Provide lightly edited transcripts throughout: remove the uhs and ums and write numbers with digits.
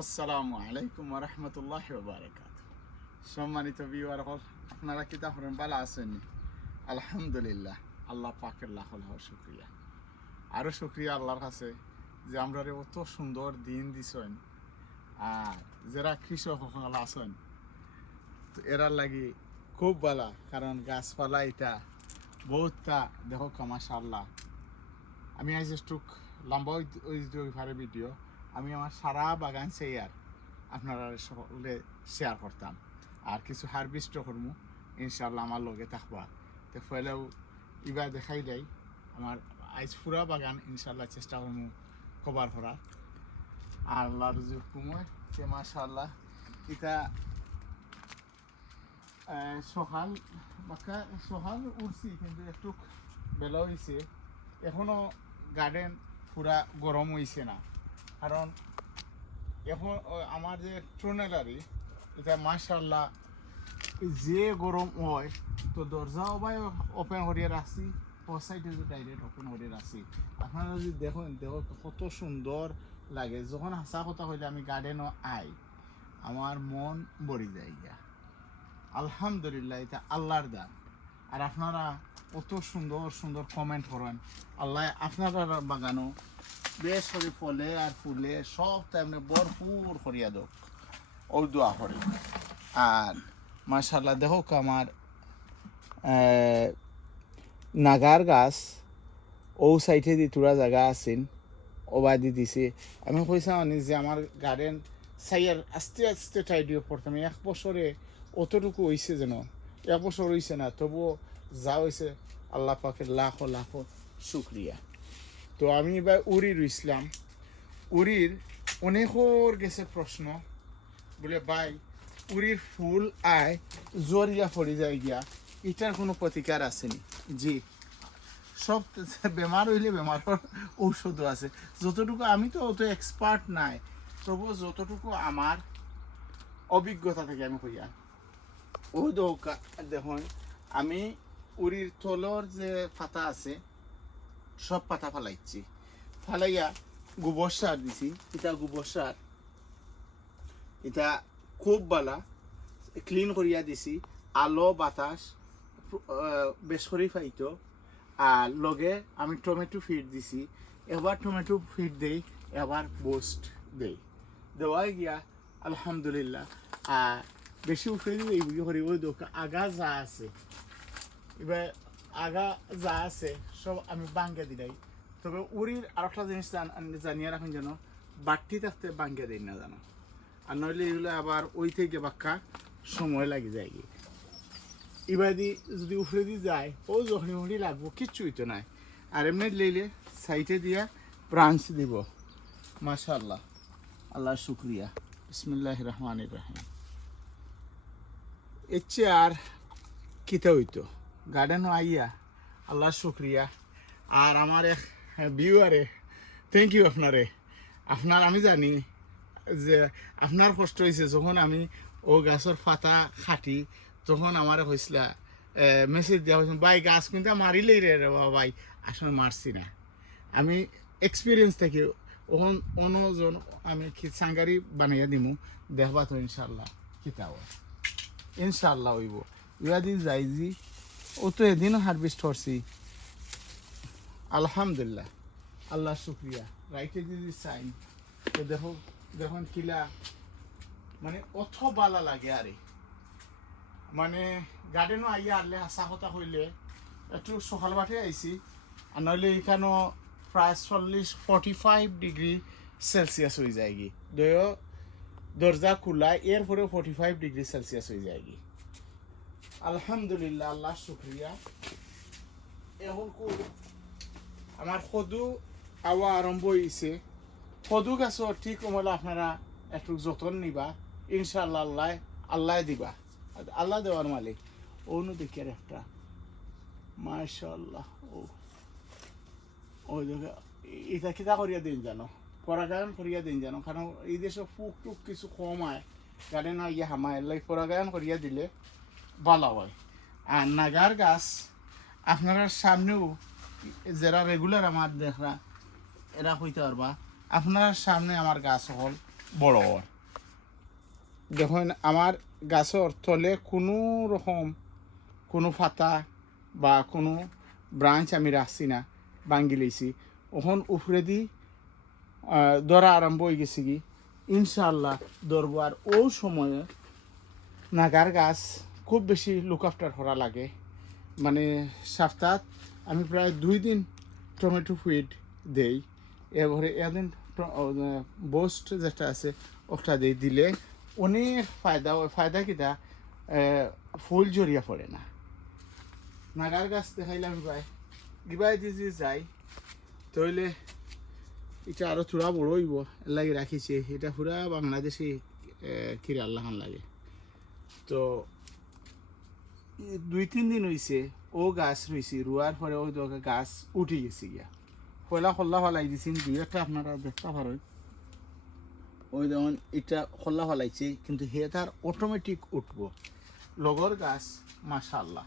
আসসালামু আলাইকুম ওয়া রাহমাতুল্লাহি ওয়া বারাকাতুহু। সম্মানিত ভিউয়ার হল, আপনারা কি তাহলে ভালো আছেন? আলহামদুলিল্লাহ, আল্লাহ পাকের লাখ লাখ শুকরিয়া। আরও শুকরিয়া আল্লাহর কাছে যে আমরা অত সুন্দর দিন দিছেন। আর যারা কৃষক সকল আছেন তো এরার লাগি খুব ভালো, কারণ গাছপালা এটা বহুতটা দেখো মাশাআল্লাহ। আমি আজ একটু লম্বা ওই ভিডিও আমি আমার সারা বাগান শেয়ার আপনারা সকলে শেয়ার করতাম, আর কিছু হারভেস্টও করবো ইনশাল্লাহ। আমার লগে থাকবা তো ফেলেও এবার দেখাই দেয় আমার আজ পুরা বাগান ইনশাল্লাহ চেষ্টা করবো কভার করার। আর আল্লাহর হুকুমে যে মাশাআল্লাহ এটা সকাল বাক্কা সকাল উঠছি, কিন্তু একটু বেলা হয়েছে, এখনো গার্ডেন পুরা গরম হয়েছে না, কারণ এখন আমার যে ট্রোনেলারি এটা মাশাআল্লাহ যে গরম হয় তো দরজাও বা ওপেন করিয়ে রাখছি, ফোর সাইডে যে ডাইরেক্ট ওপেন করিয়ে রাখছি। আপনারা যদি দেখুন দেখো কত সুন্দর লাগে। যখন হাসা কথা হইলে আমি গার্ডেনও আই, আমার মন ভরে যায় গিয়া। আলহামদুলিল্লাহ, এটা আল্লাহর দান। আর আপনারা কত সুন্দর সুন্দর কমেন্ট করেন, আল্লাহ আপনারা বাগানো বেশ করে ফলে আর ফুলে সব তেমনি ভরপুর করিয়া দোক, ও দোয়া করে। আর মাশাআল্লাহ দেখো আমার নাগার গাছ ও সাইডে দি তোরা জায়গা আছেন ওবা দি দিছে। আমি কইসাম যে আমার গার্ডেন সাইয়ার আস্তে আস্তে টাইডিও পড়তাম। এক বছরে অতটুকু হয়েছে যেন, এক বছর হয়েছে না, তবুও যা হয়েছে আল্লাহ পাকের লাখো লাখো শুক্রিয়া। তো আমি এবার উড়ি রইছিলাম। উড়ির অনেকর গেছে প্রশ্ন, বলে ভাই উড়ির ফুল আয় জরিয়া পড়ে যায় গিয়া, এটার কোনো প্রতিকার আসেনি? জি, সব বেমার হইলে বেমারের ঔষধও আছে। যতটুকু আমি তো অত এক্সপার্ট নাই, তবু যতটুকু আমার অভিজ্ঞতা থেকে আমি কইয়া ও দৌকা দেখুন, আমি উড়ির তলর যে পাতা আছে সব পাতা ফালাইছি, ফালাইয়া গোবর সার দিছি। এটা গোবর সার, এটা খুব ভালো ক্লিন করিয়া দিছি। আলো বাতাস বেশ করে পাইতো। আর লগে আমি টমেটো ফিড দিছি, এবার টমেটো ফিড দেই, এবার বুস্ট দেই, দেওয়াই গিয়া আলহামদুলিল্লাহ। আর বেশি উঠে দিলে এইগুলি করি ওই দোকা আগা যা আছে, এবার আগা যা আছে সব আমি বাঙ্গা দিলাই। তবে উড়ির আর একটা জিনিস জানিয়ে রাখুন, যেন বাট্টি থাকতে বাঙ্গা দিই না জানো, আর নইলে এগুলো আবার ওই থেকে বাক্কা সময় লাগে যায় গিয়ে। এবার যদি উফরে দিয়ে যায় ও যখনই উড়ি লাগবো কিচ্ছুই তো নাই। আর এমনি লইলে সাইডে দিয়া ব্রাঞ্চ দিব। মাশাআল্লাহ, আল্লাহ শুক্রিয়া। বিসমিল্লাহির রহমানির রহিম। এর চেয়ে আর কিতা হইতো গার্ডেনও আইয়া, আল্লাহ শুক্রিয়া। আর আমার এক ভিউয়ারে থ্যাংক ইউ আপনারে। আপনার আমি জানি যে আপনার কষ্ট হয়েছে যখন আমি ও গাছের পাতা খাটি, তখন আমার হয়েছিল মেসেজ দেওয়া হয়েছিল, ভাই গাছ কিন্তু মারিলেই রে বাবা ভাই, আসলে মারছি না। আমি এক্সপিরিয়েন্স থেকে ওখন অন্যজন আমি সাঙ্গারি বানাইয়া দিমু, দেখবা তো ইনশাল্লাহ কিতাব ইনশাল্লাহ হইব। ইয়াদি যাইজি ও তো এদিনও হারভেস্ট করছি আলহামদুলিল্লাহ, আল্লাহ শুক্রিয়া। রাইটে দিদি চাইন তো দেখো দেখুন কিলা মানে অত বালা লাগে। আরে মানে গার্ডেনও আইয়া আনলে হাসা কথা হইলে একটু সকাল বাটে আইছি, আর নইলে এখানেও প্রায় 45 সেলসিয়াস হয়ে যায় গি, দরজা খোলা এরপরেও 45 হয়ে যায় গি। আলহামদুলিল্লাহ, আল্লাহ শুক্রিয়া। এখন আমার সদু আওয়া আরম্ভ হয়েছে। সদু গাছও ঠিক হলে আপনারা একটু যত্ন নিবা ইনশাল্লাহ, আল্লাহ আল্লাহ দিবা, আল্লাহ দেওয়ার মালিক। অন্য দিকের একটা মাশাআল্লাহ, ও ওই দেখে এটা কিতা করিয়া দিন জানো, পরাগায়ন করিয়া দিন জানো, কারণ এই দেশে ফুক টুক কিছু কম হয়, গার্ডেন ইয়ে হামায় লাই পরাগায়ন করিয়া দিলে ভালো হয়। আর নাগার গাছ আপনারা সামনেও যারা রেগুলার আমার দেখরা এরা হইতে পারবা, আপনার সামনে আমার গাছ হল বড় ওর দেখুন আমার গাছর তলে কোনো রকম কোনো পাতা বা কোনো ব্রাঞ্চ আমি রাখছি না, ভাঙ্গি লইছি। ওখন উপরে দি ধরা আরম্ভ হয়ে গেছে কি ইনশাআল্লাহ ধরবো। আর ও সময়ে নাগার গাছ খুব বেশি লুক আফটার করা লাগে, মানে সপ্তাহ আমি প্রায় 2 দিন টমেটো ফিড দেই, এবারে এদিন বোস্ট যেটা আছে ওটা দিই, দিলে অনেক ফায়দা। ওই ফায়দা কিটা ফুল জড়িয়ে পড়ে না। নাগার গাছ দেখাইলাম ভাই গিবাই দিয়ে যাই তইলে এটা আরো থোড়া বড় হইব লাগে রাখিছে। এটা পুরা বাংলাদেশি কিরে আল্লাহান লাগে। তো 2-3 দিন হয়েছে ও গাছ রয়েছে, রুয়ার পরে ওই গাছ উঠে গেছে গিয়া পয়লা খোল্লা ফলাই দিছেন। 2-1টা আপনারা দেখতে পারেন, ওই যেমন এটা খোল্লা ফলাইছে, কিন্তু হে তার অটোমেটিক উঠবো লগর গাছ। মাশাআল্লাহ,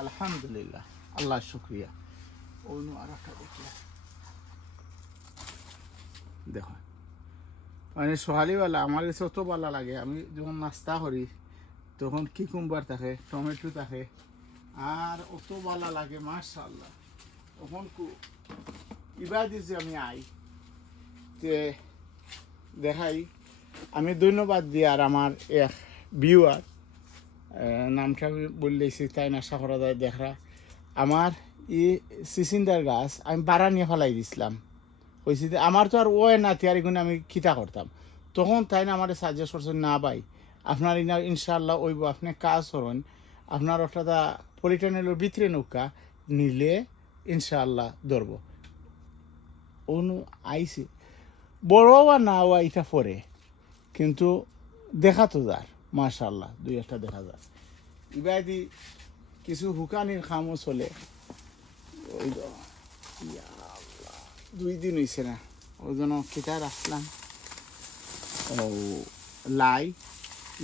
আলহামদুলিল্লাহ, আল্লাহ শুক্রিয়া। অন্য আর একটা দেখো মানে সোহালিওয়ালা আমার কাছে অত ভালো লাগে। আমি যখন নাস্তা করি তখন কিকুম্বার থাকে, টমেটো থাকে, আর অত ভালো লাগে মাশাআল্লাহ। তখন ইবা দিয়েছি আমি আই তে দেখাই। আমি ধন্যবাদ দিই আর আমার এক ভিউয়ার নামটা আমি বললেছি তাই না সাফরা যায় দেখা। আমার সিসিন্দার গাছ আমি বাড়া নিয়ে ফেলাই দিছিলাম, হয়েছে আমার তো আর ওয়ে না তিয়ারি গুণে আমি খিতা করতাম। তখন তাই না আমার সাজেস্ট করছেন, না ভাই আপনার ইনশাআল্লাহ ওইব, আপনি কাজ করেন, আপনার ওটা পলিটানের ভিতরে নৌকা নিলে ইনশাআল্লাহ ধরব। অনু আইসি বড় বা না ওয়া এটা পরে, কিন্তু দেখা তো যার মাশাআল্লাহ 2-1টা দেখা যায়। ইবাদি কিছু হুকানির খামও চলে। ওই 2 দিন হয়েছে না, ওই জন্য কেটা রাখলাম। ও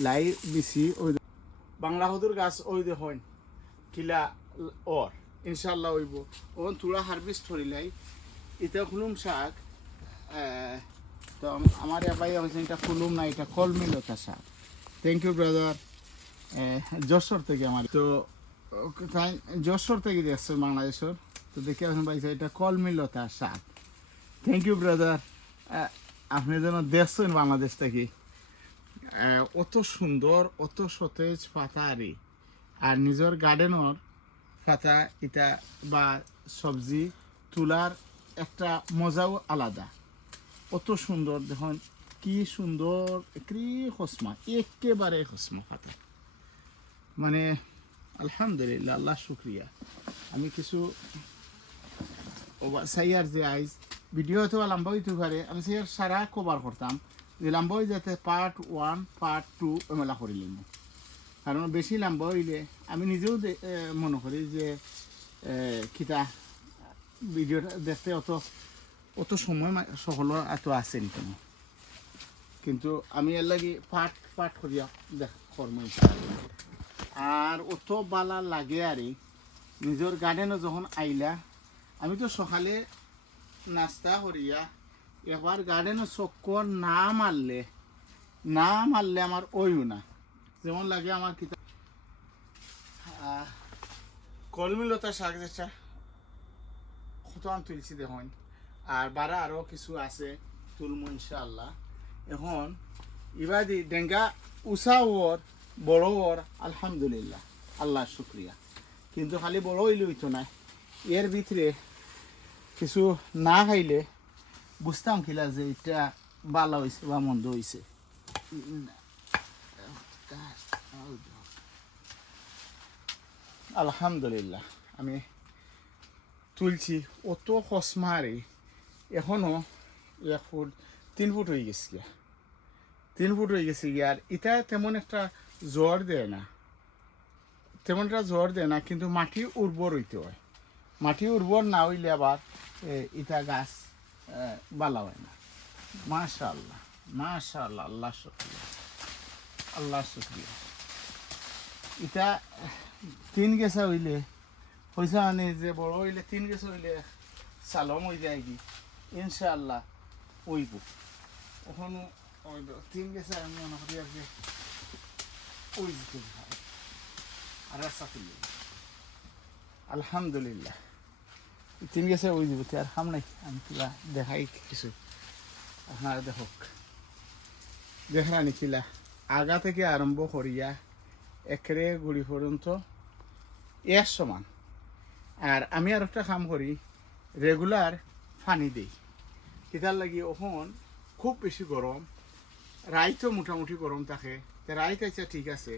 লাই বেশি ওই বাংলা হদুর গাছ ওই দেখুন কিলা ওর ইনশাল্লাহ ওইব। ওখান তুলা হারভেস্ট করিলাই এটা খুলুম শাক। তো আমার এবাই হয়েছে এটা খুলুম না, এটা কলমি লতা শাক। থ্যাংক ইউ ব্রাদার, যশোর থেকে আমার। তো যশোর থেকে দেখছেন বাংলাদেশের, তো দেখে এখন পাইছে এটা কলমি লতা শাক। থ্যাংক ইউ ব্রাদার, আপনি যেন দেখছেন বাংলাদেশ থেকে অত সুন্দর অত সতেজ পাতা আর নিজের গার্ডেনের পাতা এটা বা সবজি তোলার একটা মজাও আলাদা। অত সুন্দর দেখুন কি সুন্দর, একেবারে হসমা পাতা, মানে আলহামদুলিল্লাহ, আল্লাহ শুক্রিয়া। আমি কিছু সাইয়ার যে আইজ ভিডিও হয়তো লম্বা হইতে পারে, আমি সাইয়ার সারা কভার করতাম যে লম্বা হয়ে যাতে পার্ট 1 পার্ট 2 এমেলা করিলাম। কারণ বেশি লম্বা হইলে আমি নিজেও মনে করি যে কিতা ভিডিওটা দেখতে অত সময় সকল এত আসেনি কেন, কিন্তু আমি এর লাগি পার্ট করিয়া কর্ম। আর অত বালা লাগে আরে নিজের গার্ডেনও যখন আইলা, আমি তো সকালে নাস্তা করিয়া একবার গার্ডেনও চক্কর না মারলে আমার ওইও না, যেমন লাগে আমার কিতা কলমিলতা শাক যেটা কত তুলছি দেখুন। আর বারা আরও কিছু আছে তুলমু ইনশাআল্লাহ। এখন ইবাদি ডেঙ্গা উষা ওর বড় ওর আলহামদুলিল্লাহ, আল্লাহ শুক্রিয়া। কিন্তু খালি বড় হইলে হইতো না, এর ভিতরে কিছু না খাইলে বুঝতাম কিলা যে এটা ভালো হয়েছে বা মন্দ হয়েছে। আলহামদুলিল্লাহ আমি তুলছি অত খসমারে, এখনও 1 ফুট 3 ফুট হয়ে গেছে গিয়া, 3 ফুট হয়ে গেছে গিয়া। আর এটা তেমন একটা জ্বর দেয় না, কিন্তু মাটি উর্বর হইতে হয়। মাটি উর্বর না হইলে আবার এটা গাছ ভালো হয় না। মাশাআল্লাহ মাশাআল্লাহ, আল্লাহ শুকরিয়া, আল্লাহ শুকরিয়া। এটা 3 গেছা হইলে হয়েছে, মানে যে বড় হইলে 3 গেছা হইলে সালম হয়ে যায় কি ইনশাআল্লাহ ওইব। এখন ওই তিন গেছে আমি মনে করি আর কি ওই দিতে আর রাস্তা তুললি আলহামদুলিল্লাহ তিন গেছে ওই দিব আর খাম নাই আমি কিলা দেখাই কিছু আপনারা দেখক দেখরা নিখিলা আগা থেকে আরম্ভ করিয়া একরে গুড়ি পর্যন্ত এক সমান আর আমি আর একটা কাম করি রেগুলার পানি দিই কিতার লাগি ওখন খুব বেশি গরম রাইতো মোটামুটি গরম থাকে রাইত আচ্ছা ঠিক আছে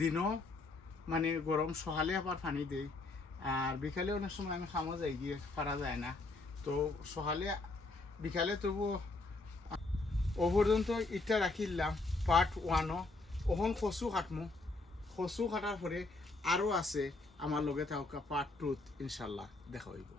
দিনও মানে গরম সকালে আবার পানি দেই আর বিকালে অনেক সময় আমি খামো যাই গিয়ে পারা যায় না তো সকালে বিকালে তবু ও পর্যন্ত ইটা রাখিলাম পার্ট 1 ওখন কচু কাটমু কচু কাটার পরে আরও আছে আমার লগে থাকা পার্ট 2 ইনশাল্লাহ দেখা হইব